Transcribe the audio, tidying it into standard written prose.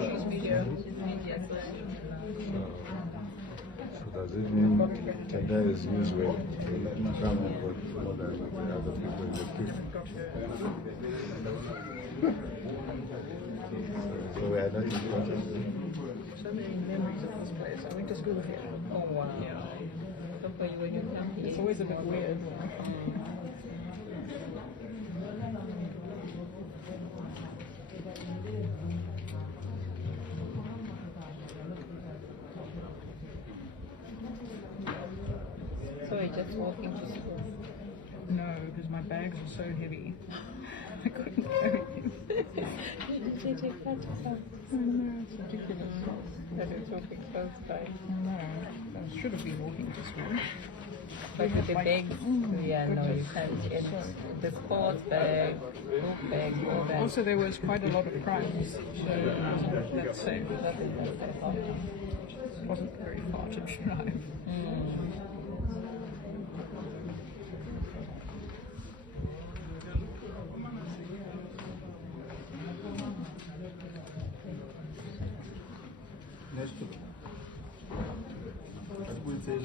She's media. So does it mean Chada is used well in drama but more than the other people in the case? So we are not important. So many memories of this place. I went to school here. Oh wow. Yeah. So for you when you come here. It's always a bit weird. So you're just walking to school. No, because my bags are so heavy. I couldn't carry them. You take that yourself. No, it's ridiculous. That is walking close by. No, I should have been walking to school. But with the bags, yeah, no, you goodness. can't. And the sports bag, book bag, all that. Also, there was quite a lot of crimes, so it wasn't that safe. It wasn't very far to drive. Next to that will say to